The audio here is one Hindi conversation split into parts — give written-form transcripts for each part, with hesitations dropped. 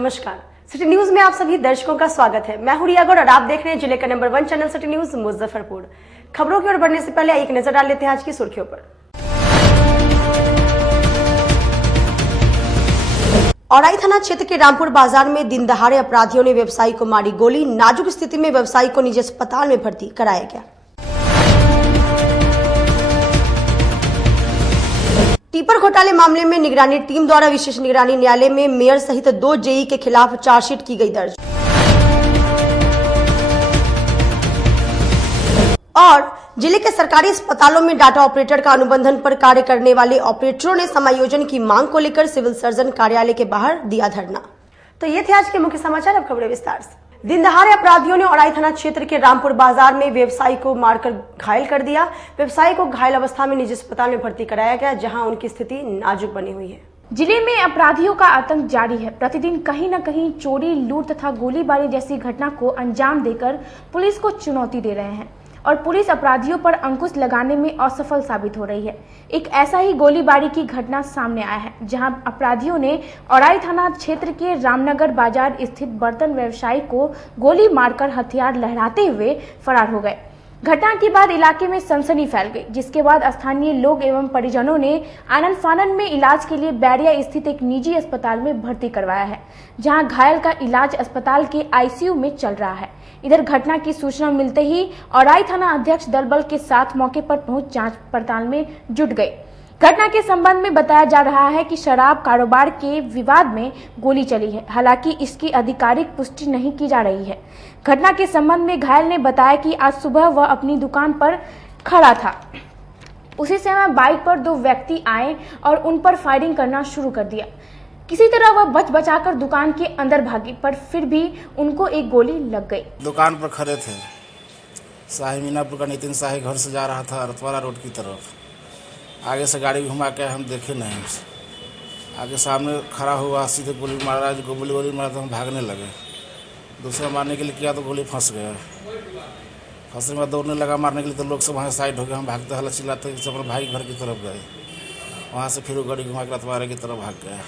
नमस्कार, सिटी न्यूज में आप सभी दर्शकों का स्वागत है। मैं हूं रिया गौड़ और आप देख रहे हैं जिले का number 1 channel city news Muzaffarpur. खबरों की ओर बढ़ने से पहले एक नजर डाल लेते हैं आज की सुर्खियों पर। औराई थाना क्षेत्र के रामपुर बाजार में दिन दहाड़े अपराधियों ने व्यवसायी को मारी गोली। नाजुक स्थिति में व्यवसायी को निजी अस्पताल में भर्ती कराया गया। टिपर घोटाले मामले में निगरानी टीम द्वारा विशेष निगरानी न्यायालय में मेयर सहित 2 जेई के खिलाफ चार्जशीट की गई दर्ज। और जिले के सरकारी अस्पतालों में डाटा ऑपरेटर का अनुबंधन पर कार्य करने वाले ऑपरेटरों ने समायोजन की मांग को लेकर सिविल सर्जन कार्यालय के बाहर दिया धरना। तो ये थे आज के मुख्य समाचार। अब खबरें विस्तार से। दिन दहाड़े अपराधियों ने औराई थाना क्षेत्र के रामपुर बाजार में व्यवसायी को मारकर घायल कर दिया। व्यवसायी को घायल अवस्था में निजी अस्पताल में भर्ती कराया गया, जहां उनकी स्थिति नाजुक बनी हुई है। जिले में अपराधियों का आतंक जारी है। प्रतिदिन कहीं न कहीं चोरी, लूट तथा गोलीबारी जैसी घटना को अंजाम देकर पुलिस को चुनौती दे रहे हैं और पुलिस अपराधियों पर अंकुश लगाने में असफल साबित हो रही है। एक ऐसा ही गोलीबारी की घटना सामने आया है, जहां अपराधियों ने औराई थाना क्षेत्र के रामनगर बाजार स्थित बर्तन व्यवसायी को गोली मारकर हथियार लहराते हुए फरार हो गए। घटना के बाद इलाके में सनसनी फैल गई, जिसके बाद स्थानीय लोग एवं परिजनों ने आनन फानन में इलाज के लिए बैरिया स्थित एक निजी अस्पताल में भर्ती करवाया है, जहां घायल का इलाज अस्पताल के आईसीयू में चल रहा है। इधर घटना की सूचना मिलते ही औराई थाना अध्यक्ष दल बल के साथ मौके पर पहुंच जांच पड़ताल में जुट गए। घटना के संबंध में बताया जा रहा है कि शराब कारोबार के विवाद में गोली चली है। हालांकि इसकी आधिकारिक पुष्टि नहीं की जा रही है। घटना के संबंध में घायल ने बताया कि आज सुबह वह अपनी दुकान पर खड़ा था। उसी समय बाइक पर 2 व्यक्ति आए और उन पर फायरिंग करना शुरू कर दिया। किसी तरह वह बच बचाकर दुकान के अंदर भागी, पर फिर भी उनको एक गोली लग गई। दुकान पर खड़े थे। शाही मीनापुर का नितिन शाही घर से जा रहा था रतवाड़ा रोड की तरफ। आगे से गाड़ी घुमा के हम देखे नहीं। आगे सामने खड़ा हुआ, सीधे गोली मारा। गोली मारा तो हम भागने लगे। दूसरा मारने के लिए किया तो गोली फंस गया। फंसने के बाद दौड़ने लगा मारने के लिए, तो लोग सब वहाँ साइड हो गए। हम भागते हल्ला चिल्लाते अपने भाई घर की तरफ गए। वहाँ से फिर वो गाड़ी घुमा के रतवाड़ा की तरफ भाग गया।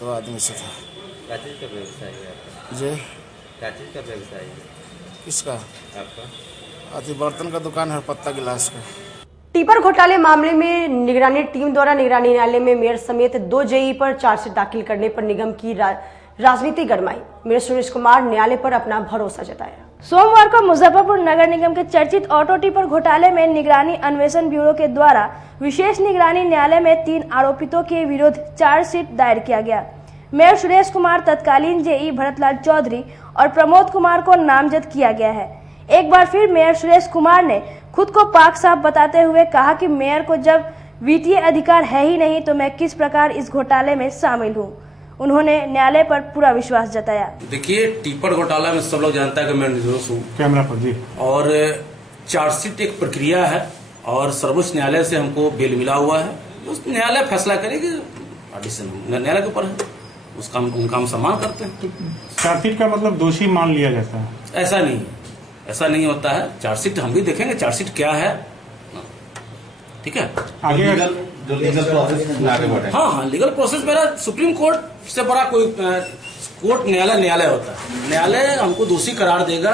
2 आदमी से था। क्या चीज़ का व्यवसाय है आपका? जी, क्या चीज़ का व्यवसाय है किसका? आपका? अति बर्तन का दुकान है, पत्ता गिलास का। टिपर घोटाले मामले में निगरानी टीम द्वारा निगरानी न्यायालय में मेयर समेत 2 जेई पर चार्जशीट दाखिल करने पर निगम की राजनीति गरमाई। मेयर सुरेश कुमार न्यायालय पर अपना भरोसा जताया। सोमवार को मुजफ्फरपुर नगर निगम के चर्चित ऑटो टिपर घोटाले में निगरानी अन्वेषण ब्यूरो के द्वारा विशेष निगरानी न्यायालय में 3 आरोपितों के विरुद्ध चार्जशीट दायर किया गया। मेयर सुरेश कुमार, तत्कालीन जेई भरतलाल चौधरी और प्रमोद कुमार को नामजद किया गया है। एक बार फिर मेयर सुरेश कुमार ने खुद को पाक साफ बताते हुए कहा कि मेयर को जब वित्तीय अधिकार है ही नहीं तो मैं किस प्रकार इस घोटाले में शामिल हूं। उन्होंने न्यायालय पर पूरा विश्वास जताया। देखिए, टिपर घोटाला में सब लोग जानता है कि मैं निर्दोष हूँ। कैमरा पर जी। और चार्जशीट एक प्रक्रिया है और सर्वोच्च न्यायालय से हमको बेल मिला हुआ है। उस न्यायालय फैसला करेगी, न्यायालय के ऊपर है, उसका हम सम्मान करते हैं। चार्जशीट का मतलब दोषी मान लिया जाता है? ऐसा नहीं है, ऐसा नहीं होता है। चार्जशीट हम भी देखेंगे चार्जशीट क्या है, ठीक है। आगे जो लीगल प्रोसेस आगे बढ़े। हाँ, लीगल प्रोसेस मेरा सुप्रीम कोर्ट से बड़ा कोई कोर्ट न्यायालय होता है। न्यायालय हमको दोषी करार देगा।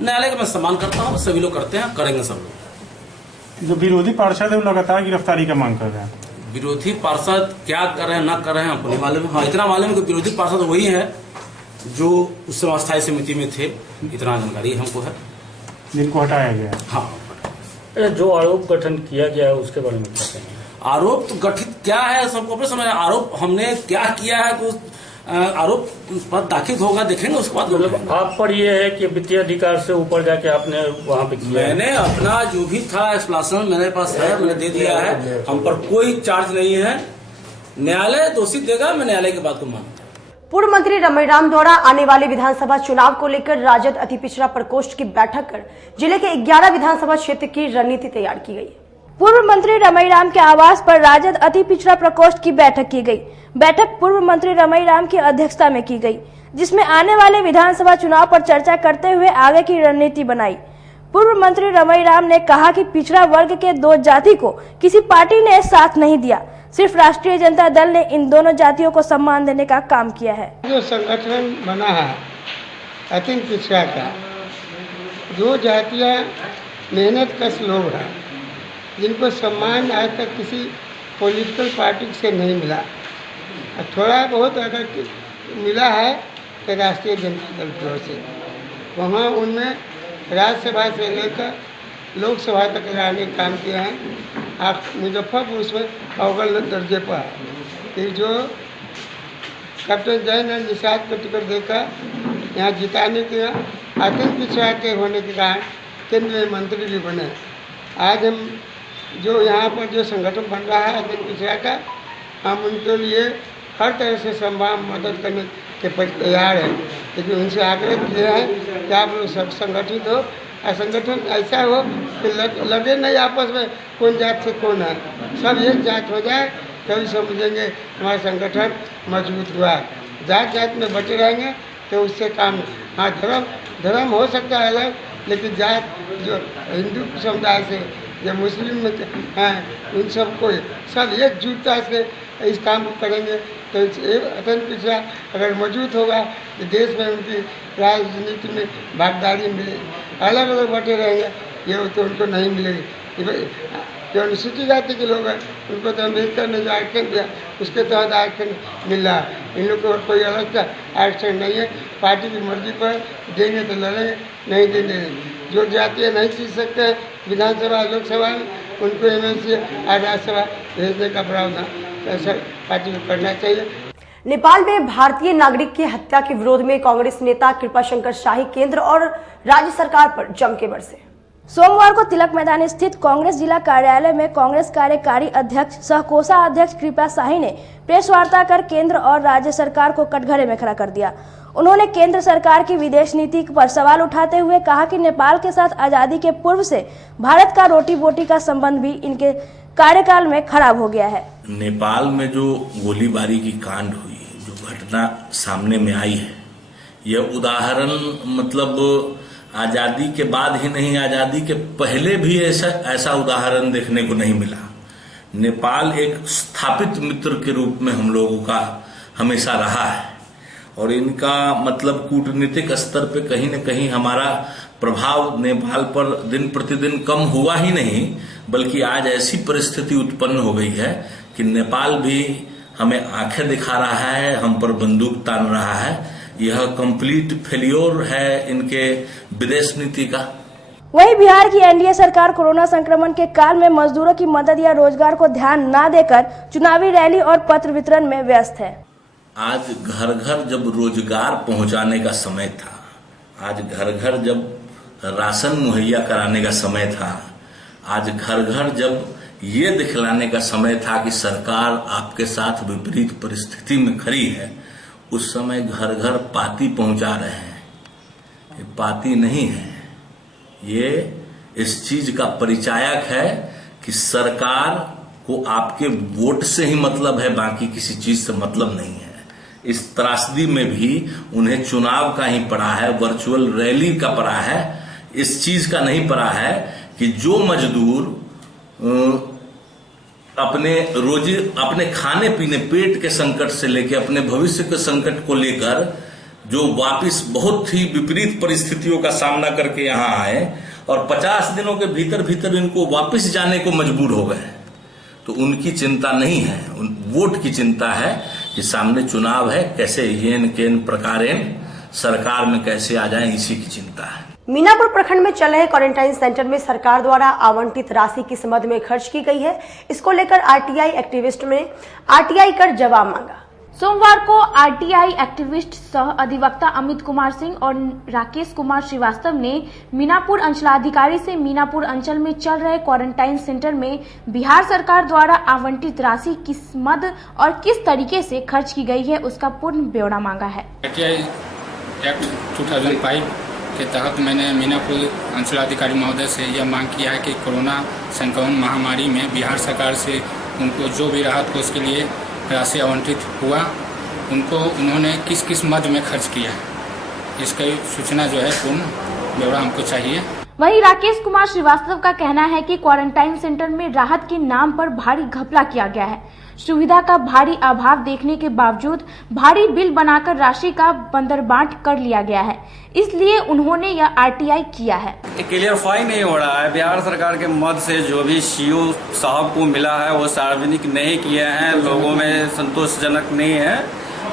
न्यायालय का मैं सम्मान करता हूँ, सभी लोग करते हैं, करेंगे सब लोग। जो विरोधी पार्षद है वो लगातार गिरफ्तारी का मांग कर रहे हैं। विरोधी पार्षद क्या कर रहे हैं ना कर रहे हैं हमको नहीं मालूम। हाँ, इतना मालूम है कि विरोधी पार्षद वही है जो उस समय अस्थायी समिति में थे। इतना जानकारी हमको है, जिनको हटाया गया। हाँ, जो आरोप गठन किया गया है उसके बारे में क्या कहेंगे? आरोप तो गठित क्या है सबको अपने समझ। आरोप हमने क्या किया है, कुछ आरोप पर दाखिल होगा, देखेंगे उसके बाद। मतलब आप पर ये है कि वित्तीय अधिकार से ऊपर जाके आपने वहाँ पे किया? मैंने अपना जो भी था एक्सप्लेनेशन मेरे पास है, मैंने दे दिया है। हम पर कोई चार्ज नहीं है। न्यायालय दोषी देगा, मैं न्यायालय की बात को मानता हूँ। पूर्व मंत्री रमईराम द्वारा आने वाले विधानसभा चुनाव को लेकर राजद अति पिछड़ा प्रकोष्ठ की बैठक कर जिले के 11 विधानसभा क्षेत्र की रणनीति तैयार की गई। पूर्व मंत्री रमईराम के आवास पर राजद अति पिछड़ा प्रकोष्ठ की बैठक की गई। बैठक पूर्व मंत्री रमईराम की अध्यक्षता में की गई, जिसमें आने वाले विधानसभा चुनाव पर चर्चा करते हुए आगे की रणनीति बनाई। पूर्व मंत्री रमईराम ने कहा कि पिछड़ा वर्ग के 2 जाति को किसी पार्टी ने साथ नहीं दिया। सिर्फ राष्ट्रीय जनता दल ने इन दोनों जातियों को सम्मान देने का काम किया है। जो संगठन बना है अतिम पिछड़ा का, जो जातियाँ मेहनत कश लोग हैं, जिनको सम्मान आज तक किसी पॉलिटिकल पार्टी से नहीं मिला, थोड़ा बहुत अगर मिला है तो राष्ट्रीय जनता दल की ओर से, वहाँ उनमें राज्यसभा से लेकर लोकसभा तक लाने का काम किया है। आप मुजफ्फरपुर उसमें अव्वल दर्जे पर है कि जो कैप्टन जयनंद निषाद को टिकट देकर यहाँ जिताने के अत्यंत पिछड़ा के होने के कारण केंद्रीय मंत्री भी बने। आज हम जो यहाँ पर जो संगठन बन रहा है अत्यंत पिछड़ा का, हम उनके लिए हर तरह से संभव मदद करने के प्रति तैयार हैं, लेकिन उनसे आग्रह किए हैं कि आप लोग सब संगठित हो और संगठन ऐसा हो कि लगे नहीं आपस में कौन जात से कौन है, सब एक जात हो जाए तभी समझेंगे हमारा संगठन मजबूत हुआ। जात जात में बटे रहेंगे तो उससे काम, हाँ धर्म हो सकता है अलग, लेकिन जात जो हिंदू समुदाय से या मुस्लिम में हैं उन सबको सब एकजुटता से इस काम को करेंगे तो अत्यंत पिछड़ा अगर मौजूद होगा तो देश में उनकी राजनीति में भागीदारी मिलेगी। अलग अलग बटे रहेंगे ये तो उनको नहीं मिलेगी। जो अनुसूचित जाति के लोग हैं उनको तो अम्बेडकर ने जो आरक्षण दिया उसके तहत आरक्षण मिल रहा है। इन लोग को कोई अलग का आरक्षण नहीं है, पार्टी की मर्जी पर देंगे तो लड़ेंगे, नहीं देंगे। जो जातियाँ नहीं जीत सकते हैं विधानसभा लोकसभा में उनको एमएलसी और राज्यसभा भेजने का प्रावधान ऐसा पार्टी को करना चाहिए। नेपाल में भारतीय नागरिक की हत्या के विरोध में कांग्रेस नेता कृपाशंकर शाही केंद्र और राज्य सरकार पर जम के बरसे। सोमवार को तिलक मैदान स्थित कांग्रेस जिला कार्यालय में कांग्रेस कार्यकारी अध्यक्ष सह कोषाध्यक्ष कृपा शाही ने प्रेस वार्ता कर केंद्र और राज्य सरकार को कटघरे में खड़ा कर दिया। उन्होंने केंद्र सरकार की विदेश नीति पर सवाल उठाते हुए कहा कि नेपाल के साथ आजादी के पूर्व से भारत का रोटी बोटी का संबंध भी इनके कार्यकाल में खराब हो गया है। नेपाल में जो गोलीबारी की कांड हुई, जो घटना सामने में आई है, यह उदाहरण मतलब आजादी के बाद ही नहीं, आजादी के पहले भी ऐसा उदाहरण देखने को नहीं मिला। नेपाल एक स्थापित मित्र के रूप में हम लोगों का हमेशा रहा है और इनका मतलब कूटनीतिक स्तर पे कहीं न कहीं हमारा प्रभाव नेपाल पर दिन प्रतिदिन कम हुआ ही नहीं, बल्कि आज ऐसी परिस्थिति उत्पन्न हो गई है कि नेपाल भी हमें आंखें दिखा रहा है, हम पर बंदूक तान रहा है। यह कंप्लीट फेल्योर है इनके विदेश नीति का। वहीं बिहार की एनडीए सरकार कोरोना संक्रमण के काल में मजदूरों की मदद या रोजगार को ध्यान न देकर चुनावी रैली और पत्र वितरण में व्यस्त है। आज घर घर जब रोजगार पहुंचाने का समय था, आज घर घर जब राशन मुहैया कराने का समय था, आज घर घर जब ये दिखलाने का समय था कि सरकार आपके साथ विपरीत परिस्थिति में खड़ी है, उस समय घर घर पाती पहुंचा रहे हैं। ये पाती नहीं है, ये इस चीज का परिचायक है कि सरकार को आपके वोट से ही मतलब है, बाकी किसी चीज से मतलब नहीं है। इस त्रासदी में भी उन्हें चुनाव का ही पड़ा है, वर्चुअल रैली का पड़ा है, इस चीज का नहीं पड़ा है कि जो मजदूर अपने खाने पीने पेट के संकट से लेकर अपने भविष्य के संकट को लेकर जो वापिस बहुत ही विपरीत परिस्थितियों का सामना करके यहाँ आए और 50 दिनों के भीतर भीतर इनको वापिस जाने को मजबूर हो गए, तो उनकी चिंता नहीं है, वोट की चिंता है कि सामने चुनाव है, कैसे येन केन प्रकारेण सरकार में कैसे आ जाए, इसी की चिंता है। मीनापुर प्रखंड में चल रहे क्वारंटाइन सेंटर में सरकार द्वारा आवंटित राशि किस मद में खर्च की गई है, इसको लेकर आरटीआई एक्टिविस्ट ने आरटीआई कर जवाब मांगा। सोमवार को आरटीआई एक्टिविस्ट सह अधिवक्ता अमित कुमार सिंह और राकेश कुमार श्रीवास्तव ने मीनापुर अंचलाधिकारी से मीनापुर अंचल में चल रहे क्वारंटाइन सेंटर में बिहार सरकार द्वारा आवंटित राशि किस मद और किस तरीके से खर्च की गई है, उसका पूर्ण ब्यौरा मांगा है। आरटीआई एक्ट 2005 के तहत मैंने मीनापुर अंचलाधिकारी महोदय से यह मांग किया है कि कोरोना संक्रमण महामारी में बिहार सरकार से उनको जो भी राहत को उसके लिए राशि आवंटित हुआ, उनको उन्होंने किस किस मद में खर्च किया है, इसकी सूचना जो है पूर्ण ब्यौरा हमको चाहिए। वहीं राकेश कुमार श्रीवास्तव का कहना है कि क्वारंटाइन सेंटर में राहत के नाम पर भारी घपला किया गया है। सुविधा का भारी अभाव देखने के बावजूद भारी बिल बनाकर राशि का बंदरबांट कर लिया गया है, इसलिए उन्होंने यह आरटीआई किया है। क्लियरफाई नहीं हो रहा है। बिहार सरकार के मद से जो भी सीओ साहब को मिला है वो सार्वजनिक नहीं किए हैं, लोगों में संतोषजनक नहीं है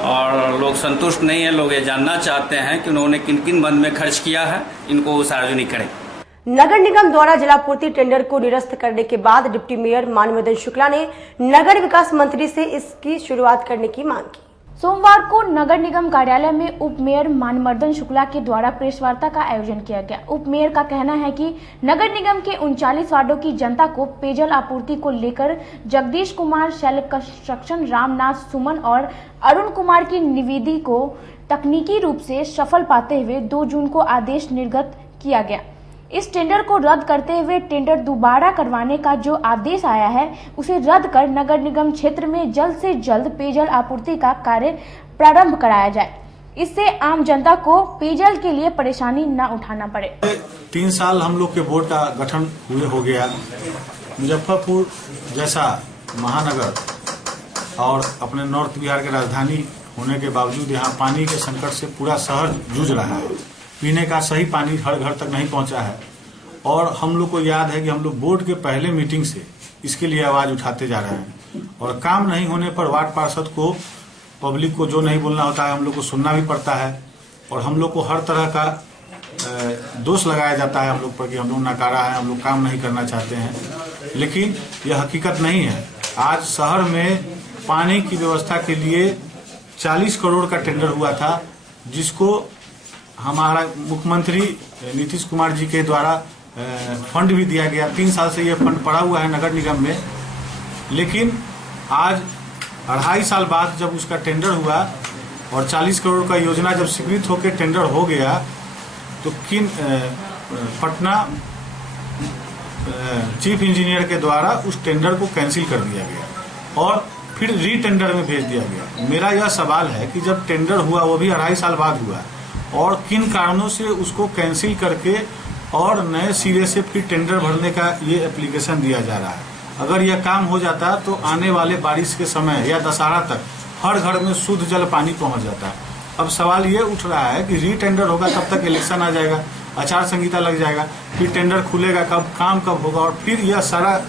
और लोग संतुष्ट नहीं है। लोग ये जानना चाहते हैं कि उन्होंने किन किन मद में खर्च किया है, इनको सार्वजनिक करें। नगर निगम द्वारा जलापूर्ति टेंडर को निरस्त करने के बाद डिप्टी मेयर मानमदन शुक्ला ने नगर विकास मंत्री से इसकी शुरुआत करने की मांग की। सोमवार को नगर निगम कार्यालय में उप मेयर मानमर्दन शुक्ला के द्वारा प्रेस वार्ता का आयोजन किया गया। उप मेयर का कहना है कि नगर निगम के 39 वार्डों की जनता को पेयजल आपूर्ति को लेकर जगदीश कुमार, शैल कंस्ट्रक्शन, रामनाथ सुमन और अरुण कुमार की निविदा को तकनीकी रूप से सफल पाते हुए 2 जून को आदेश निर्गत किया गया। इस टेंडर को रद्द करते हुए टेंडर दोबारा करवाने का जो आदेश आया है उसे रद्द कर नगर निगम क्षेत्र में जल्द से जल्द पेयजल आपूर्ति का कार्य प्रारंभ कराया जाए। इससे आम जनता को पेयजल के लिए परेशानी न उठाना पड़े। 3 साल हम लोग के बोर्ड का गठन हुए हो गया। मुजफ्फरपुर जैसा महानगर और अपने नॉर्थ बिहार की राजधानी होने के बावजूद यहाँ पानी के संकट से पूरा शहर जूझ रहा है। पीने का सही पानी हर घर तक नहीं पहुंचा है और हम लोग को याद है कि हम लोग बोर्ड के पहले मीटिंग से इसके लिए आवाज उठाते जा रहे हैं और काम नहीं होने पर वार्ड पार्षद को, पब्लिक को जो नहीं बोलना होता है हम लोग को सुनना भी पड़ता है और हम लोग को हर तरह का दोष लगाया जाता है हम लोग पर कि हम लोग नकारा है, हम लोग काम नहीं करना चाहते हैं, लेकिन यह हकीकत नहीं है। आज शहर में पानी की व्यवस्था के लिए 40 करोड़ का टेंडर हुआ था, जिसको हमारा मुख्यमंत्री नीतीश कुमार जी के द्वारा फंड भी दिया गया। 3 साल से ये फंड पड़ा हुआ है नगर निगम में, लेकिन आज 2.5 साल बाद जब उसका टेंडर हुआ और 40 करोड़ का योजना जब स्वीकृत होकर टेंडर हो गया तो पटना चीफ इंजीनियर के द्वारा उस टेंडर को कैंसिल कर दिया गया और फिर री टेंडर में भेज दिया गया। मेरा यह सवाल है कि जब टेंडर हुआ वो भी 2.5 साल बाद हुआ और किन कारणों से उसको कैंसिल करके और नए सिरे से फिर टेंडर भरने का ये एप्लीकेशन दिया जा रहा है। अगर यह काम हो जाता तो आने वाले बारिश के समय या दशहरा तक हर घर में शुद्ध जल पानी पहुंच जाता। अब सवाल ये उठ रहा है कि री टेंडर होगा तब तक इलेक्शन आ जाएगा, आचार संहिता लग जाएगा, फिर टेंडर खुलेगा कब, काम कब होगा और फिर यह सारा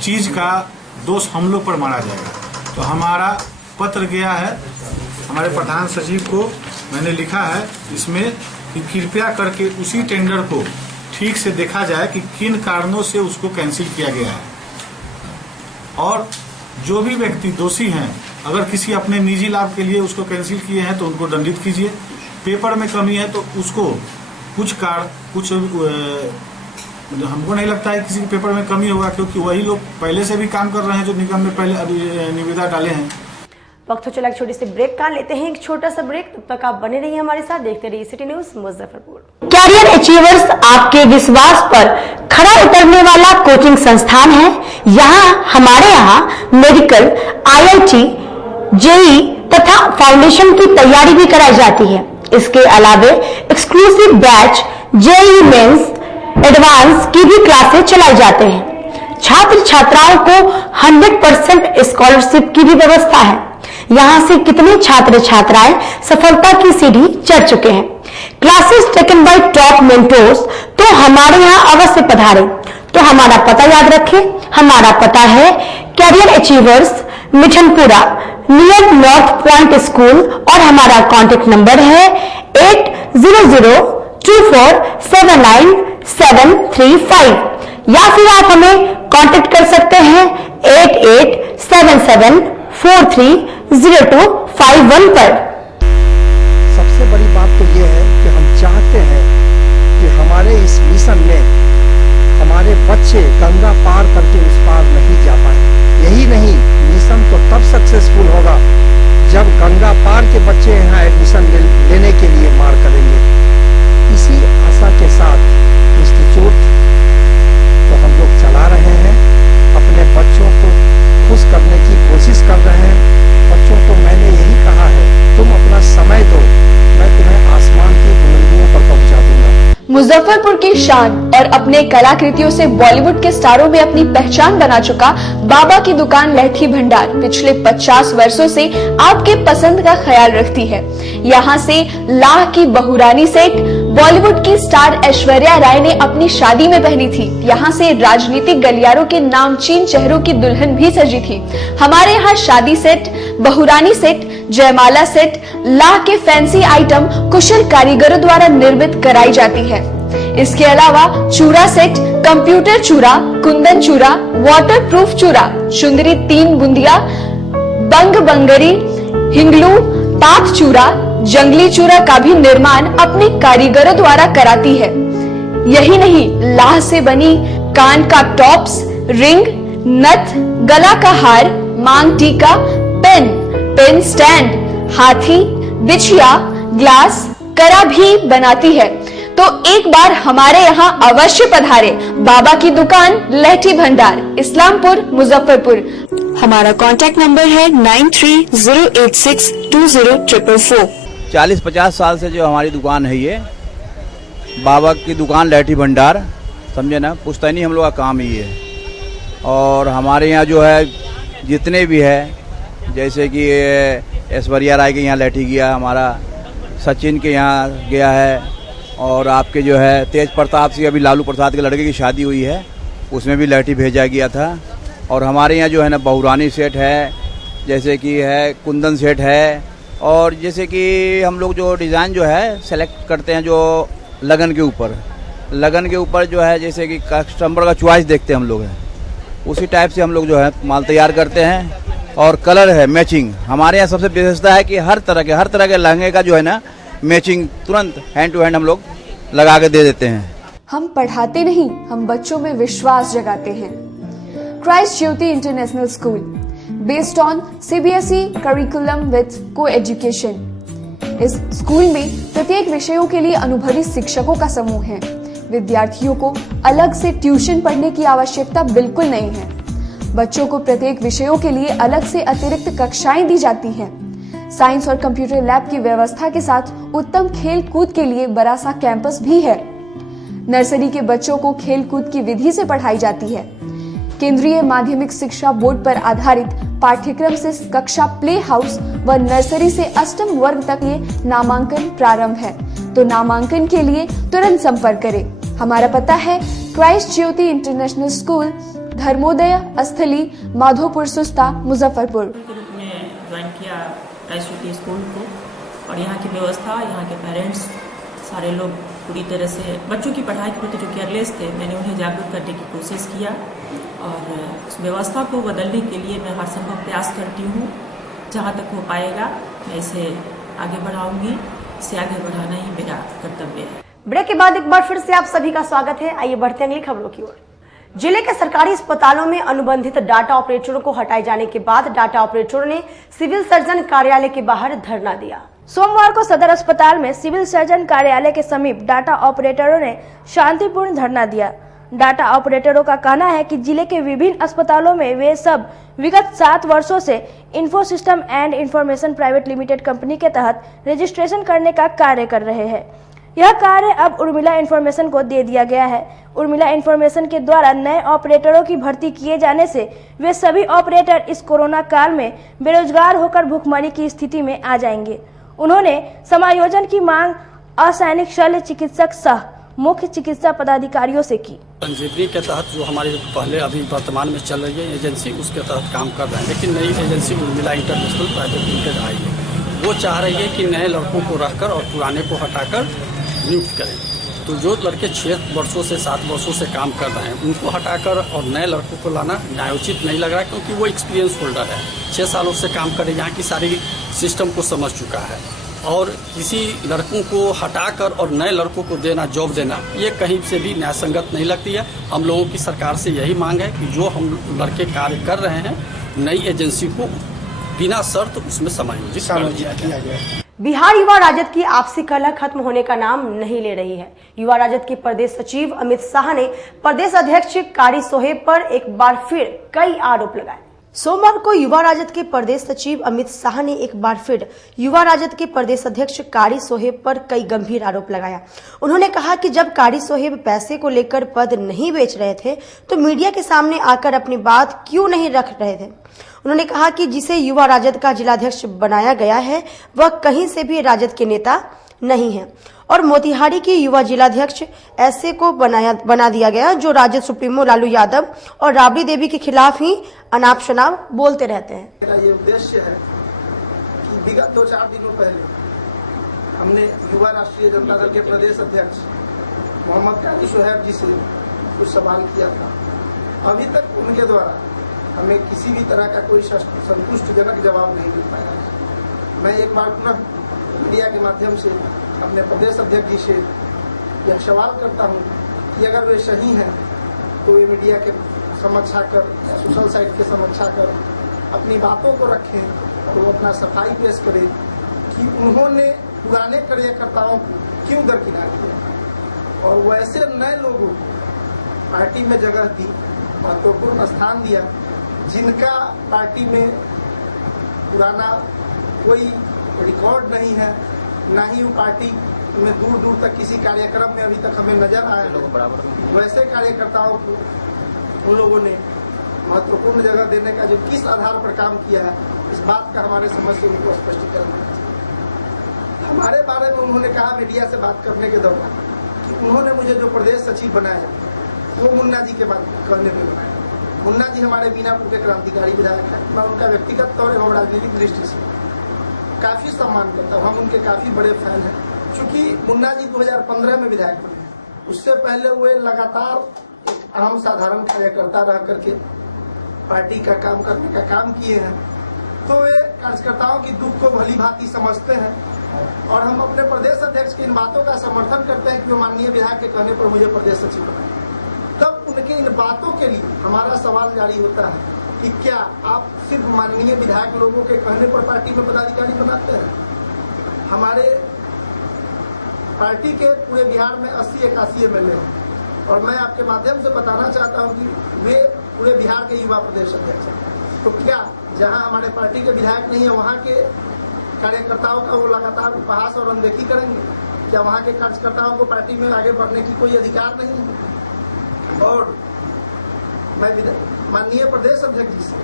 चीज का दोष हम लोग पर मारा जाएगा। तो हमारा पत्र गया है हमारे प्रधान सचिव को, मैंने लिखा है इसमें कि कृपया करके उसी टेंडर को ठीक से देखा जाए कि किन कारणों से उसको कैंसिल किया गया है और जो भी व्यक्ति दोषी हैं अगर किसी अपने निजी लाभ के लिए उसको कैंसिल किए हैं तो उनको दंडित कीजिए। पेपर में कमी है तो उसको कुछ हमको नहीं लगता है किसी के पेपर में कमी होगा, क्योंकि वही लोग पहले से भी काम कर रहे हैं जो निगम में पहले अभी निविदा डाले हैं। वक्त हो चला एक छोटी सी ब्रेक का, लेते हैं एक छोटा सा ब्रेक। तब तक आप बने रहिए हमारे साथ, देखते रहिए city news Muzaffarpur. Career achievers आपके विश्वास पर खरा उतरने वाला कोचिंग संस्थान है। हमारे यहाँ मेडिकल, IIT, JEE तथा फाउंडेशन की तैयारी भी कराई जाती है। इसके अलावे exclusive batch JEE mains, advance की भी क्लासेस चलाई जाते हैं। छात्र छात्राओं को 100% स्कॉलरशिप की भी व्यवस्था है। यहाँ से कितने छात्र छात्राएं सफलता की सीढ़ी चढ़ चुके हैं। Classes taken by top mentors, तो हमारे यहाँ अवश्य पधारें। तो हमारा पता याद रखें, हमारा पता है career achievers, Mithanpura, near north point school और हमारा कॉन्टेक्ट नंबर है 8002479735 या फिर आप हमें कांटेक्ट कर सकते हैं 8877430251 पर। सबसे बड़ी बात तो ये है कि हम चाहते हैं कि हमारे इस मिशन में हमारे बच्चे गंगा पार करके उस पार नहीं जा पाए। यही नहीं, मिशन तो तब सक्सेसफुल होगा जब गंगा पार के बच्चे यहाँ एडमिशन लेने के लिए मार करेंगे। इसी आशा के साथ इंस्टीट्यूट तो हम लोग चला रहे हैं, अपने बच्चों को खुश करने की कोशिश कर रहे हैं। बच्चों को मैंने यही कहा है, तुम अपना समय दो, मैं तुम्हें आसमान की बुलंदियों पर पहुंचा दूंगा। मुजफ्फरपुर की शान और अपने कलाकृतियों से बॉलीवुड के स्टारों में अपनी पहचान बना चुका बाबा की दुकान लहठी भंडार पिछले 50 वर्षों से आपके पसंद का ख्याल रखती है। यहाँ से लाह की बहुरानी सेट बॉलीवुड की स्टार ऐश्वर्या राय ने अपनी शादी में पहनी थी। यहाँ से राजनीतिक गलियारों के नामचीन चेहरों की दुल्हन भी सजी थी। हमारे यहाँ शादी सेट, बहुरानी सेट, जयमाला सेट, लाह के फैंसी आइटम कुशल कारीगरों द्वारा निर्मित कराई जाती है। इसके अलावा चूड़ा सेट, कंप्यूटर चूड़ा, कुंदन चूड़ा, वाटरप्रूफ चूड़ा, चुंदरी 3 बुंदिया, बंग बंगरी, हिंगलू, पाक चूड़ा, जंगली चूड़ा का भी निर्माण अपने कारीगरों द्वारा कराती है। यही नहीं, लाह से बनी कान का टॉप्स, रिंग, नथ, गला का हार, मांग टीका, पेन स्टैंड, हाथी, बिछिया, ग्लास, करा भी बनाती है। तो एक बार हमारे यहाँ अवश्य पधारे। बाबा की दुकान लहठी भंडार, इस्लामपुर, मुजफ्फरपुर। हमारा कांटेक्ट नंबर है 9308620444। 40-50 साल से जो हमारी दुकान है ये बाबा की दुकान लहठी भंडार, समझे ना, पुश्तैनी हम लोग का काम ही है। और हमारे यहाँ जो है जितने भी है, जैसे कि ऐश्वर्या राय के यहाँ लहठी गया, हमारा सचिन के यहाँ गया है, और आपके जो है तेज प्रताप सिंह, अभी लालू प्रसाद के लड़के की शादी हुई है, उसमें भी लहठी भेजा गया था। और हमारे यहाँ जो है ना बहुरानी सेट है, जैसे कि है कुंदन सेट है, और जैसे कि हम लोग जो डिज़ाइन जो है सेलेक्ट करते हैं जो लगन के ऊपर जो है, जैसे कि कस्टमर का चॉइस देखते हैं हम लोग, है उसी टाइप से हम लोग जो है माल तैयार करते हैं। और कलर है मैचिंग, हमारे यहाँ सबसे विशेषता है कि हर तरह के लहंगे का जो है ना मैचिंग तुरंत हैंड टू हैंड हम लोग लगा के दे देते हैं। हम पढ़ाते नहीं, हम बच्चों में विश्वास जगाते हैं। Christ Jyoti international school, based on CBSE curriculum with को एजुकेशन। इस स्कूल में प्रत्येक विषयों के लिए अनुभवी शिक्षकों का समूह है। विद्यार्थियों को अलग से ट्यूशन पढ़ने की आवश्यकता बिल्कुल नहीं है। बच्चों को प्रत्येक विषयों के लिए अलग से अतिरिक्त कक्षाएं दी जाती हैं। साइंस और कंप्यूटर लैब की व्यवस्था के साथ उत्तम खेल कूद के लिए बड़ा सा कैंपस भी है। नर्सरी के बच्चों को खेल कूद की विधि से पढ़ाई जाती है। केंद्रीय माध्यमिक शिक्षा बोर्ड पर आधारित पाठ्यक्रम से कक्षा प्ले हाउस व नर्सरी से 8वीं वर्ग तक ये नामांकन प्रारंभ है। तो नामांकन के लिए तुरंत संपर्क करें। हमारा पता है क्राइस्ट ज्योति इंटरनेशनल स्कूल, धर्मोदय स्थली, माधोपुर सुस्ता, मुजफ्फरपुर। ज्वाइन किया क्राइस्ट ज्योति स्कूल को, और यहाँ की व्यवस्था, यहाँ के पेरेंट्स सारे लोग पूरी तरह से बच्चों की पढ़ाई के प्रति जो केयरलेस थे, मैंने उन्हें जागरूक करने की कोशिश किया और उस व्यवस्था को बदलने के लिए मैं हर संभव प्रयास करती हूँ। जहाँ तक हो पाएगा मैं इसे आगे बढ़ाऊंगी। इसे आगे बढ़ाना ही मेरा कर्तव्य है। ब्रेक के बाद एक बार फिर से आप सभी का स्वागत है। आइए बढ़ते अगली खबरों की ओर। जिले के सरकारी अस्पतालों में अनुबंधित डाटा ऑपरेटरों को हटाए जाने के बाद डाटा ऑपरेटरों ने सिविल सर्जन कार्यालय के बाहर धरना दिया। सोमवार को सदर अस्पताल में सिविल सर्जन कार्यालय के समीप डाटा ऑपरेटरों ने शांतिपूर्ण धरना दिया। डाटा ऑपरेटरों का कहना है कि जिले के विभिन्न अस्पतालों में वे सब विगत 7 वर्षों से info system and information private limited company के तहत रजिस्ट्रेशन करने का कार्य कर रहे हैं। यह कार्य अब उर्मिला इंफॉर्मेशन को दे दिया गया है। उर्मिला इंफॉर्मेशन के द्वारा नए ऑपरेटरों की भर्ती किए जाने से वे सभी ऑपरेटर इस कोरोना काल में बेरोजगार होकर भुखमरी की स्थिति में आ जाएंगे। उन्होंने समायोजन की मांग असैनिक शल्य चिकित्सक सह मुख्य चिकित्सा पदाधिकारियों से की। संजीवनी के तहत जो हमारे पहले अभी वर्तमान में चल रही है एजेंसी, उसके तहत काम कर रहे हैं, लेकिन नई agency Urmila international private limited आई है। वो चाह रही है कि नए लड़कों को रखकर और पुराने को हटाकर नियुक्त करें। तो जो लड़के 6 वर्षों से 7 वर्षों से काम कर रहे हैं उनको हटाकर और नए लड़कों को लाना न्यायोचित नहीं लग रहा है, क्योंकि वो एक्सपीरियंस होल्डर है, 6 सालों से काम करे, यहाँ की सारी सिस्टम को समझ चुका है। और किसी लड़कों को हटाकर और नए लड़कों को देना, जॉब देना, ये कहीं से भी न्याय संगत नहीं लगती है। हम लोगों की सरकार से यही मांग है कि जो हम लड़के कार्य कर रहे हैं नई एजेंसी को बिना शर्त उसमें समायोजित कर दिया जाए। बिहार युवा राजद की आपसी कलह खत्म होने का नाम नहीं ले रही है। युवा राजद के प्रदेश सचिव अमित शाह ने प्रदेश अध्यक्ष कारी सोहेब पर एक बार फिर कई आरोप लगाए। सोमवार को युवा राजद के प्रदेश सचिव अमित शाह ने एक बार फिर युवा राजद के प्रदेश अध्यक्ष कारी सोहेब पर कई गंभीर आरोप लगाया। उन्होंने कहा कि जब कारी सोहेब पैसे को लेकर पद नहीं बेच रहे थे तो मीडिया के सामने आकर अपनी बात क्यों नहीं रख रहे थे। उन्होंने कहा कि जिसे युवा राजद का जिलाध्यक्ष बनाया गया है वह कहीं से भी राजद के नेता नहीं है और मोतिहारी की युवा जिलाध्यक्ष ऐसे को बना दिया गया जो राजद सुप्रीमो लालू यादव और राबड़ी देवी के खिलाफ ही अनाप शनाप बोलते रहते हैं। मेरा ये उद्देश्य है कि विगत 2-4 दिनों पहले हमने युवा राष्ट्रीय जनता दल के प्रदेश अध्यक्ष मोहम्मद कारी सोहेब जी से कुछ सवाल किया था। अभी तक उनके द्वारा हमें किसी भी तरह का कोई संतुष्टिजनक जवाब नहीं मिल पाया। मैं एक बार पुनः मीडिया के माध्यम से अपने प्रदेश अध्यक्ष जी से यह सवाल करता हूं कि अगर वे सही हैं तो वे मीडिया के समक्ष आकर सोशल साइट के समक्ष आकर अपनी बातों को रखें तो अपना सफाई पेश करें कि उन्होंने पुराने कार्यकर्ताओं को क्यों दरकिनार किया और वैसे नए लोगों को पार्टी में जगह दी, महत्वपूर्ण स्थान दिया जिनका पार्टी में पुराना कोई रिकॉर्ड नहीं है, ना ही वो पार्टी में दूर दूर तक किसी कार्यक्रम में अभी तक हमें नजर आया है। वैसे कार्यकर्ताओं को उन लोगों ने महत्वपूर्ण जगह देने का जो किस आधार पर काम किया है इस बात का हमारे समझ से उनको स्पष्टीकरण है। हमारे बारे में उन्होंने कहा मीडिया से बात करने के दौरान कि उन्होंने मुझे जो प्रदेश सचिव बनाया वो मुन्ना जी के बात करने में बनाया। मुन्ना जी हमारे बीनापुर के क्रांतिकारी विधायक हैं। मैं उनका व्यक्तिगत तौर एवं राजनीतिक दृष्टि से काफी सम्मान करता हूँ। हम उनके काफी बड़े फैन हैं। चूंकि मुन्ना जी 2015 में विधायक बने, उससे पहले वे लगातार आम साधारण कार्यकर्ता रह करके पार्टी का काम करने का काम किए हैं, तो वे कार्यकर्ताओं की दुख को भली भांति समझते हैं और हम अपने प्रदेश अध्यक्ष की इन बातों का समर्थन करते हैं कि वो माननीय विधायक के कहने पर मुझे प्रदेश सचिव बनाए। तब उनके इन बातों के लिए हमारा सवाल जारी होता है कि क्या आप सिर्फ माननीय विधायक लोगों के कहने पर पार्टी में पदाधिकारी बनाते हैं? हमारे पार्टी के पूरे बिहार में 80-81 एमएलए हैं और मैं आपके माध्यम से बताना चाहता हूं कि वे पूरे बिहार के युवा प्रदेश अध्यक्ष हैं। तो क्या जहां हमारे पार्टी के विधायक नहीं है वहां के कार्यकर्ताओं का वो लगातार उपहास और अनदेखी करेंगे? क्या वहां के कार्यकर्ताओं को पार्टी में आगे बढ़ने की कोई अधिकार नहीं है? और मैं माननीय प्रदेश अध्यक्ष जी से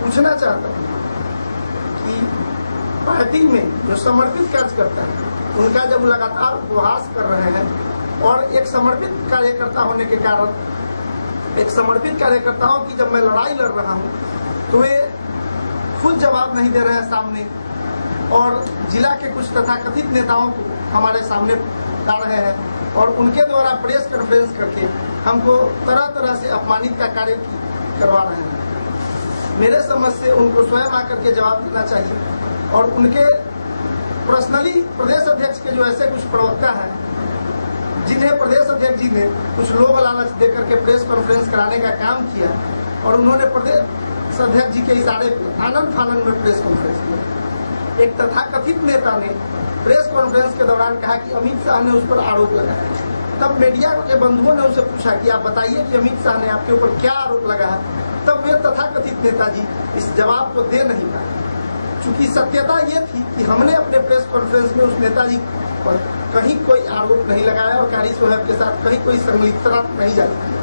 पूछना चाहता हूँ कि पार्टी में जो समर्पित कार्यकर्ता है उनका जब लगातार उपहास कर रहे हैं और एक समर्पित कार्यकर्ता होने के कारण एक समर्पित कार्यकर्ताओं की जब मैं लड़ाई लड़ रहा हूँ तो वे खुद जवाब नहीं दे रहे हैं सामने और जिला के कुछ तथाकथित नेताओं को हमारे सामने ला रहे हैं और उनके द्वारा प्रेस कॉन्फ्रेंस करके हमको तरह तरह से अपमानित का कार्य करवा रहे हैं। मेरे समझ से उनको स्वयं आकर के जवाब देना चाहिए और उनके पर्सनली प्रदेश अध्यक्ष के जो ऐसे कुछ प्रवक्ता हैं जिन्हें प्रदेश अध्यक्ष जी ने कुछ लोभ लालच देकर के प्रेस कॉन्फ्रेंस कराने का काम किया और उन्होंने प्रदेश अध्यक्ष जी के इशारे पर आनंद फानंद में प्रेस कॉन्फ्रेंस किया। एक तथाकथित नेता ने प्रेस कॉन्फ्रेंस के दौरान कहा कि अमित शाह ने उस पर आरोप लगाया। तब मीडिया के बंधुओं ने उनसे पूछा कि आप बताइए कि अमित शाह ने आपके ऊपर क्या आरोप लगाया। तब वे तथाकथित नेताजी इस जवाब को दे नहीं पाए। चूंकि सत्यता ये थी कि हमने अपने प्रेस कॉन्फ्रेंस में उस नेताजी पर कहीं कोई आरोप नहीं लगाया और कारी सोहेब के साथ कहीं कोई संलिप्तता नहीं जाती।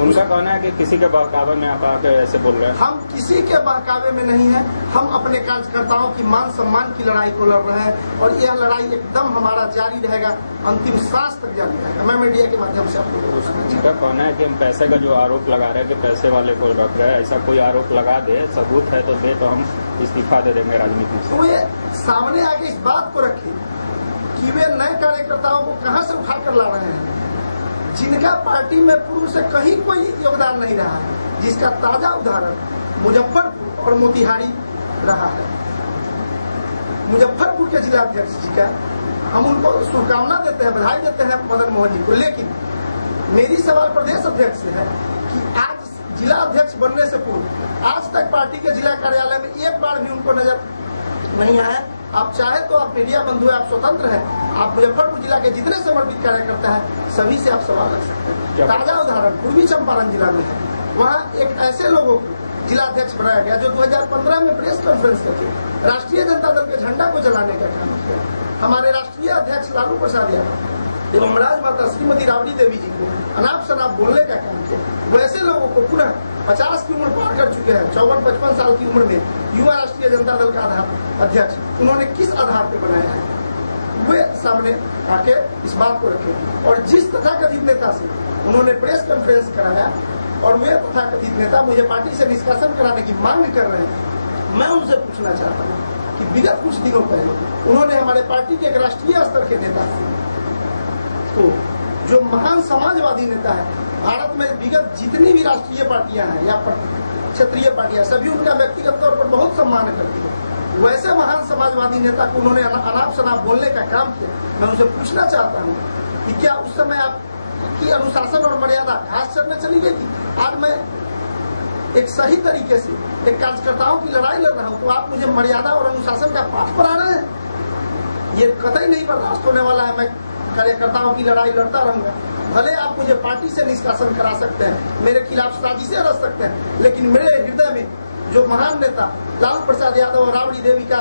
उनका कहना है कि किसी के बहकावे में आप आके ऐसे बोल रहे हैं। हम किसी के बहकावे में नहीं है, हम अपने कार्यकर्ताओं की मान सम्मान की लड़ाई को लड़ रहे हैं और यह लड़ाई एकदम हमारा जारी रहेगा, अंतिम सांस तक जारी रहेगा। मैं मीडिया के माध्यम से आपको उनका कहना है कि हम पैसे का जो आरोप लगा रहे हैं कि पैसे वाले को रख रहे हैं, ऐसा कोई आरोप लगा दे, सबूत है तो दे, तो हम इस्तीफा दे देंगे राजनीति से। तो ये सामने आके इस बात को रखे कि वे नए कार्यकर्ताओं को कहां से उठा कर ला रहे हैं जिनका पार्टी में पूर्व से कहीं कोई योगदान नहीं रहा है, जिसका ताजा उदाहरण मुजफ्फरपुर और मोतिहारी रहा है। मुजफ्फरपुर के जिलाध्यक्ष जी का हम उनको शुभकामना देते हैं, बधाई देते हैं मदन मोहन जी को, लेकिन मेरी सवाल प्रदेश अध्यक्ष से है कि आज जिला अध्यक्ष बनने से पूर्व आज तक पार्टी के जिला कार्यालय में एक बार भी उनको नजर नहीं आया। आप चाहे तो आप मीडिया बंधु हैं, आप स्वतंत्र हैं, आप मुजफ्फरपुर जिला के जितने समर्पित कार्यकर्ता हैं सभी से आप सवाल रख सकते हैं। ताजा उदाहरण पूर्वी चंपारण जिला में है, वहाँ एक ऐसे लोगों को जिलाध्यक्ष बनाया गया, जो 2015 में प्रेस कॉन्फ्रेंस करके राष्ट्रीय जनता दल के झंडा को जलाने का काम किया। हमारे राष्ट्रीय अध्यक्ष लालू प्रसाद यादव एवं राजमाता श्रीमती राबड़ी देवी जी को अनाप शनाप बोलने का काम किया। वैसे लोगों को पुनः 50 की उम्र पार कर चुके हैं, 54-55 साल की उम्र में युवा राष्ट्रीय जनता दल का अध्यक्ष उन्होंने किस आधार पर बनाया है, वे सामने आके इस बात को रखें। और जिस तथाकथित नेता से उन्होंने प्रेस कॉन्फ्रेंस कराया और वे तथाकथित नेता मुझे पार्टी से निष्कासन कराने की मांग कर रहे हैं, मैं उनसे पूछना चाहता हूँ कि विगत कुछ दिनों पहले उन्होंने हमारे पार्टी के एक राष्ट्रीय स्तर के नेता को, जो महान समाजवादी नेता है, भारत में विगत जितनी भी राष्ट्रीय पार्टियां हैं या क्षेत्रीय पार्टियां, सभी उनका व्यक्तिगत तौर पर बहुत सम्मान करती है, वैसे महान समाजवादी नेता को उन्होंने अनाप शनाप बोलने का काम किया। मैं उनसे पूछना चाहता हूँ कि क्या उस समय आपकी अनुशासन और मर्यादा घास चढ़ने चली गई थी? आज मैं एक सही तरीके से एक कार्यकर्ताओं की लड़ाई लड़ रहा हूँ, तो आप मुझे मर्यादा और अनुशासन का पाठ पढ़ा रहे हैं? ये कतई नहीं बर्दाश्त होने वाला है। मैं कार्यकर्ताओं की लड़ाई लड़ता रहूंगा। भले आप मुझे पार्टी से निष्कासन करा सकते हैं, मेरे खिलाफ साजिशें रच सकते हैं, लेकिन मेरे हृदय में जो महान नेता लालू प्रसाद यादव और राबड़ी देवी का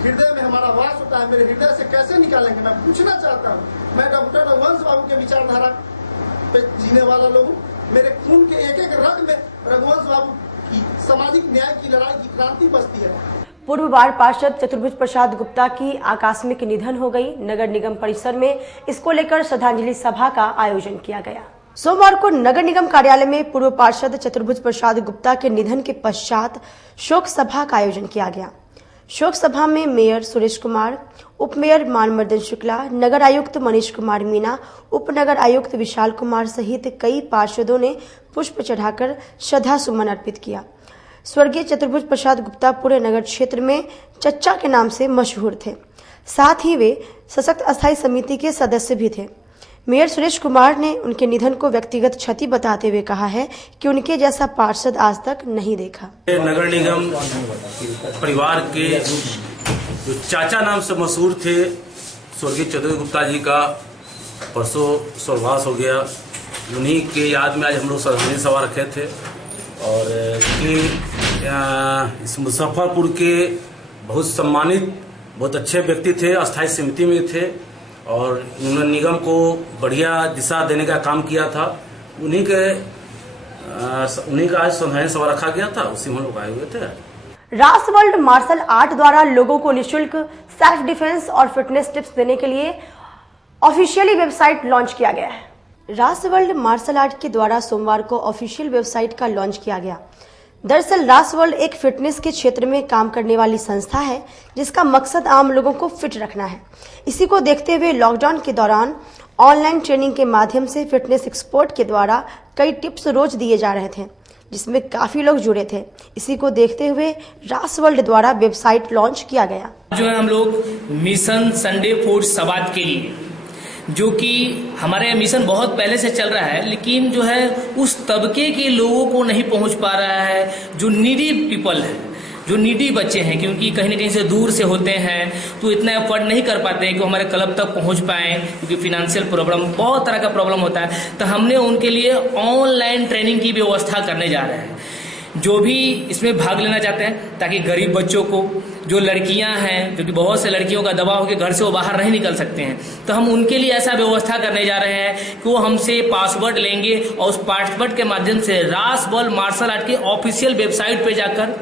हृदय में हमारा वास होता है, मेरे हृदय से कैसे निकालेंगे? मैं पूछना चाहता हूँ। मैं डॉक्टर रघुवंश बाबू के विचारधारा पे जीने वाला लोग, मेरे खून के एक एक रग में रघुवंश बाबू की सामाजिक न्याय की लड़ाई की क्रांति बसती है। पूर्व वार्ड पार्षद चतुर्भुज प्रसाद गुप्ता की आकस्मिक निधन हो गई। नगर निगम परिसर में इसको लेकर श्रद्धांजलि सभा का आयोजन किया गया। सोमवार को नगर निगम कार्यालय में पूर्व पार्षद चतुर्भुज प्रसाद गुप्ता के निधन के पश्चात शोक सभा का आयोजन किया गया। शोक सभा में मेयर सुरेश कुमार, उप मेयर मानमर्दन शुक्ला, नगर आयुक्त मनीष कुमार मीना, उप नगर आयुक्त विशाल कुमार सहित कई पार्षदों ने पुष्प चढ़ाकर श्रद्धा सुमन अर्पित किया। स्वर्गीय चतुर्भुज प्रसाद गुप्ता पूरे नगर क्षेत्र में चच्चा के नाम से मशहूर थे। साथ ही वे सशक्त अस्थायी समिति के सदस्य भी थे। मेयर सुरेश कुमार ने उनके निधन को व्यक्तिगत क्षति बताते हुए कहा है कि उनके जैसा पार्षद आज तक नहीं देखा। नगर निगम परिवार के जो चाचा नाम से मशहूर थे, स्वर्गीय चतुर्भुज गुप्ता जी का परसों स्वर्गवास हो गया। उन्हीं के याद में आज हम लोग श्रद्धांजलि सभा रखे थे। और इस मुजफ्फरपुर के बहुत सम्मानित, बहुत अच्छे व्यक्ति थे, अस्थायी समिति में थे और उन्होंने निगम को बढ़िया दिशा देने का काम किया था। उन्हीं का आज श्रद्धांजलि सभा रखा गया था, उसी में हम लोग आए हुए थे। रास वर्ल्ड मार्शल आर्ट द्वारा लोगों को निःशुल्क सेल्फ डिफेंस और फिटनेस टिप्स देने के लिए ऑफिशियली वेबसाइट लॉन्च किया गया है। रास वर्ल्ड मार्शल आर्ट के द्वारा सोमवार को ऑफिशियल वेबसाइट का लॉन्च किया गया। दरअसल रास वर्ल्ड एक फिटनेस के क्षेत्र में काम करने वाली संस्था है, जिसका मकसद आम लोगों को फिट रखना है। इसी को देखते हुए लॉकडाउन के दौरान ऑनलाइन ट्रेनिंग के माध्यम से फिटनेस एक्सपर्ट के द्वारा कई टिप्स रोज दिए जा रहे थे, जिसमें काफी लोग जुड़े थे। इसी को देखते हुए रास वर्ल्ड द्वारा वेबसाइट लॉन्च किया गया। जो है हम लोग मिशन संडे फूड सवाद के लिए, जो कि हमारे मिशन बहुत पहले से चल रहा है, लेकिन जो है उस तबके के लोगों को नहीं पहुंच पा रहा है, जो नीडी पीपल है, जो नीडी बच्चे हैं, क्योंकि कहीं न कहीं से दूर से होते हैं तो इतना एफर्ट नहीं कर पाते हैं कि हमारे क्लब तक पहुंच पाएं, क्योंकि फिनेंशियल प्रॉब्लम, बहुत तरह का प्रॉब्लम होता है। तो हमने उनके लिए ऑनलाइन ट्रेनिंग की व्यवस्था करने जा रहे हैं। जो भी इसमें भाग लेना चाहते हैं, ताकि गरीब बच्चों को, जो लड़कियां हैं, क्योंकि बहुत से लड़कियों का दबाव है कि घर से वो बाहर नहीं निकल सकते हैं, तो हम उनके लिए ऐसा व्यवस्था करने जा रहे हैं कि वो हमसे पासवर्ड लेंगे और उस पासवर्ड के माध्यम से रास वर्ल्ड मार्शल आर्ट की ऑफिशियल वेबसाइट पे जाकर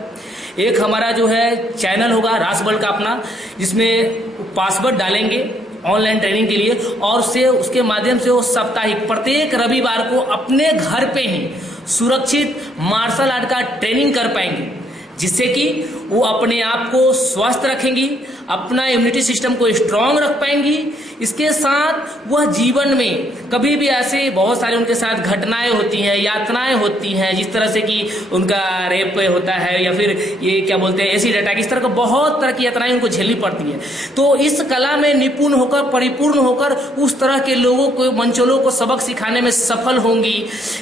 एक हमारा जो है चैनल होगा रास वर्ल्ड का अपना, जिसमें पासवर्ड डालेंगे ऑनलाइन ट्रेनिंग के लिए, और उसके माध्यम से वो साप्ताहिक प्रत्येक रविवार को अपने घर पे ही सुरक्षित मार्शल आर्ट का ट्रेनिंग कर पाएंगे, जिससे कि वो अपने आप को स्वस्थ रखेंगी, अपना इम्यूनिटी सिस्टम को स्ट्रांग रख पाएंगी। इसके साथ वह जीवन में कभी भी ऐसे बहुत सारे उनके साथ घटनाएं होती हैं, यातनाएं होती हैं, जिस तरह से कि उनका रेप होता है या फिर ये क्या बोलते हैं एसिड अटैक, इस तरह का बहुत तरह की यातनाएं उनको झेलनी पड़ती है। तो इस कला में निपुण होकर, परिपूर्ण होकर उस तरह के लोगों को, मंचलों को सबक सिखाने में सफल होंगी।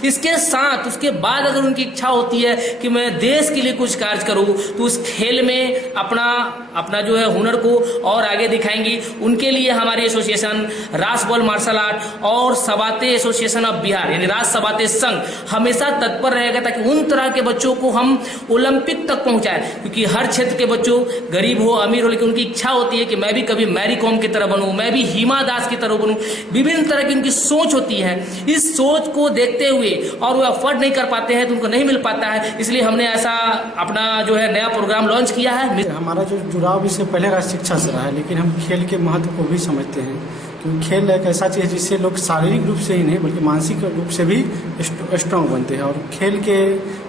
इसके साथ उसके बाद अगर उनकी इच्छा होती है कि मैं देश के लिए कुछ कार्य करूं, तो उस खेल में अपना जो है हुनर हुनर को और आगे दिखाएंगी। उनके लिए हमारी एसोसिएशन रासबॉल मार्शल आर्ट और सबाते एसोसिएशन ऑफ बिहार यानी राज सबाते संघ हमेशा तत्पर रहेगा ताकि उन तरह के बच्चों को हम ओलंपिक तक पहुंचाएं, क्योंकि हर क्षेत्र के बच्चों गरीब हो अमीर हो लेकिन उनकी इच्छा होती है कि मैं भी कभी मैरी कॉम की तरह बनूं, मैं भी हिमा दास की तरह बनूं। विभिन्न तरह की उनकी सोच होती है। इस सोच को देखते हुए और वो अफोर्ड नहीं कर पाते हैं तो उनको नहीं मिल पाता है, इसलिए हमने ऐसा अपना जो है नया प्रोग्राम लॉन्च किया है। हमारा जो जुड़ाव इससे पहले राज शिक्षा से रहा है, लेकिन हम खेल के महत्व को भी समझते हैं, क्योंकि खेल एक ऐसा चीज़ है जिससे लोग शारीरिक रूप से ही नहीं बल्कि मानसिक रूप से भी स्ट्रांग बनते हैं। और खेल के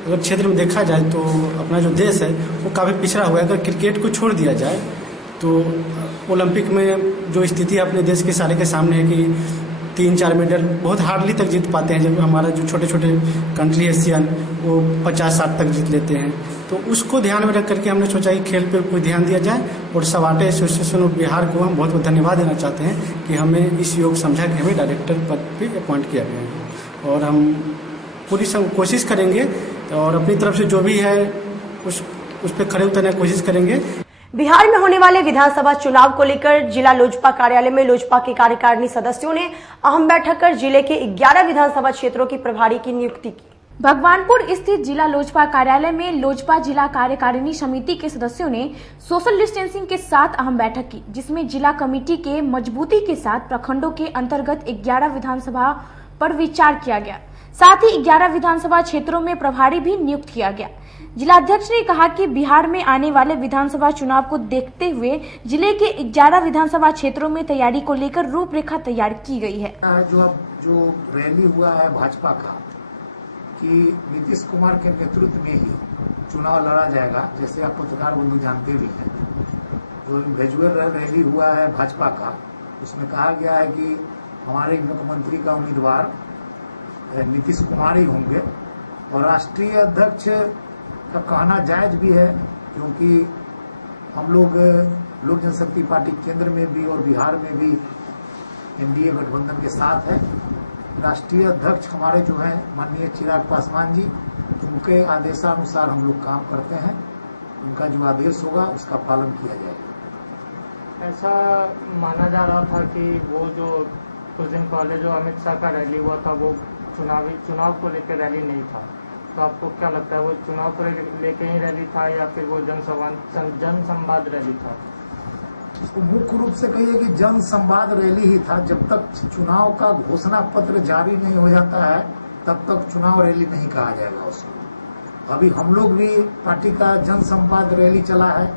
अगर क्षेत्र में देखा जाए तो अपना जो देश है वो काफ़ी पिछड़ा हुआ है। अगर क्रिकेट को छोड़ दिया जाए तो ओलंपिक में जो स्थिति अपने देश के सारे के सामने है कि 3-4 मेडल बहुत हार्डली तक जीत पाते हैं, जब हमारा जो छोटे छोटे कंट्री एशियन वो 50-60 तक जीत लेते हैं। तो उसको ध्यान में रख करके हमने सोचा कि खेल पे कोई ध्यान दिया जाए। और सबाटे एसोसिएशन ऑफ बिहार को हम बहुत बहुत धन्यवाद देना चाहते हैं कि हमें इस योग समझा के हमें डायरेक्टर पद पे अपॉइंट किया गया है। और हम पूरी कोशिश करेंगे और अपनी तरफ से जो भी है उस पर खड़े उतरने की कोशिश करेंगे। बिहार में होने वाले विधानसभा चुनाव को लेकर जिला लोजपा कार्यालय में लोजपा के कार्यकारिणी सदस्यों ने अहम बैठक कर जिले के 11 विधानसभा क्षेत्रों की प्रभारी की नियुक्ति की। भगवानपुर स्थित जिला लोजपा कार्यालय में लोजपा जिला कार्यकारिणी समिति के सदस्यों ने सोशल डिस्टेंसिंग के साथ अहम बैठक की, जिसमें जिला कमेटी के मजबूती के साथ प्रखंडों के अंतर्गत 11 विधानसभा पर विचार किया गया। साथ ही 11 विधानसभा क्षेत्रों में प्रभारी भी नियुक्त किया गया। जिलाध्यक्ष ने कहा कि बिहार में आने वाले विधानसभा चुनाव को देखते हुए जिले के 11 विधानसभा क्षेत्रों में तैयारी को लेकर रूपरेखा तैयार की गई है। जो रैली हुआ है भाजपा का कि नीतीश कुमार के नेतृत्व में ही चुनाव लड़ा जाएगा, जैसे आप पत्रकार बंधु जानते भी हैं। जो विजुअल रैली हुआ है भाजपा का, उसमें कहा गया है कि हमारे मुख्यमंत्री का उम्मीदवार नीतीश कुमार ही होंगे। और राष्ट्रीय अध्यक्ष का कहना जायज भी है, क्योंकि हम लोग लोक जनशक्ति पार्टी केंद्र में भी और बिहार में भी एनडीए गठबंधन के साथ है। राष्ट्रीय अध्यक्ष हमारे जो हैं माननीय चिराग पासवान जी, उनके आदेशानुसार हम लोग काम करते हैं। उनका जो आदेश होगा उसका पालन किया जाएगा। ऐसा माना जा रहा था कि वो जो कुछ दिन पहले जो अमित शाह का रैली हुआ था वो चुनाव को लेकर रैली नहीं था, तो आपको क्या लगता है वो चुनाव को लेकर ही रैली था या फिर वो जन संवाद रैली था? तो मुख्य रूप से कहिए कि जन संवाद रैली ही था। जब तक चुनाव का घोषणा पत्र जारी नहीं हो जाता है तब तक चुनाव रैली नहीं कहा जाएगा उसको। अभी हम लोग भी पार्टी का जन संवाद रैली चला है।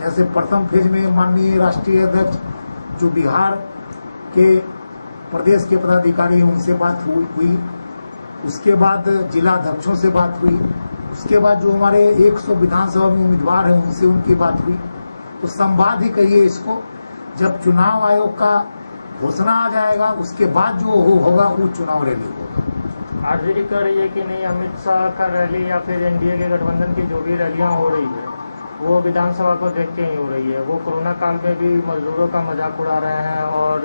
जैसे प्रथम फेज में माननीय राष्ट्रीय अध्यक्ष जो बिहार के प्रदेश के पदाधिकारी उनसे बात हुई, उसके बाद जिला अध्यक्षों से बात हुई, उसके बाद जो हमारे 100 विधानसभा में उम्मीदवार हैं उनसे उनकी बात हुई। तो संवाद ही कहिए इसको। जब चुनाव आयोग का घोषणा आ जाएगा उसके बाद जो होगा वो चुनाव रैली होगा। आरजेडी कह रही है कि नहीं अमित शाह का रैली या फिर एनडीए के गठबंधन की जो भी रैलियां हो रही है वो विधानसभा को देख के ही हो रही है। वो कोरोना काल में भी मजदूरों का मजाक उड़ा रहे हैं और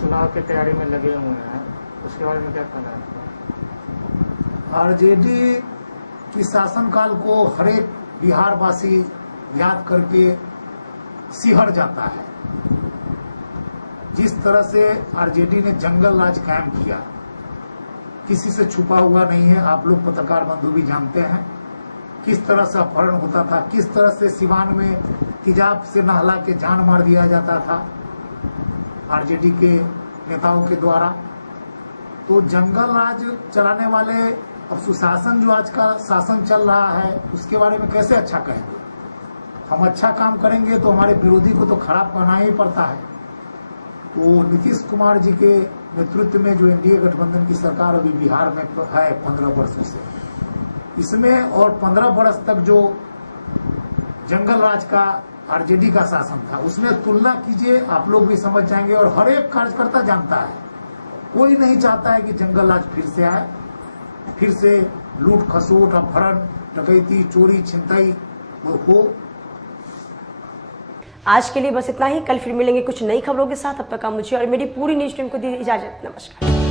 चुनाव की तैयारी में लगे हुए हैं। उसके बारे में क्या कहना है? आरजेडी की शासनकाल को हरेक बिहार वासी याद करके सिहर जाता है। जिस तरह से आरजेडी ने जंगल राज कायम किया, किसी से छुपा हुआ नहीं है। आप लोग पत्रकार बंधु भी जानते हैं किस तरह से अपहरण होता था, किस तरह से सिवान में तेजाब से नहला के जान मार दिया जाता था आरजेडी के नेताओं के द्वारा। तो जंगल राज चलाने वाले और सुशासन जो आज का शासन चल रहा है उसके बारे में कैसे अच्छा कहेंगे? हम अच्छा काम करेंगे तो हमारे विरोधी को तो खराब कहना ही पड़ता है। तो नीतीश कुमार जी के नेतृत्व में जो एनडीए गठबंधन की सरकार अभी बिहार में है 15 वर्षों से, इसमें और 15 वर्ष तक जो जंगल राज का आरजेडी का शासन था उसमें तुलना कीजिए, आप लोग भी समझ जाएंगे। और हर एक कार्यकर्ता जानता है, कोई नहीं चाहता है कि जंगल राज फिर से आए, फिर से लूट खसोट अपहरण डकैती चोरी छिनताई हो। आज के लिए बस इतना ही। कल फिर मिलेंगे कुछ नई खबरों के साथ। अब तक मुझे और मेरी पूरी न्यूज टीम को दी इजाजत। नमस्कार।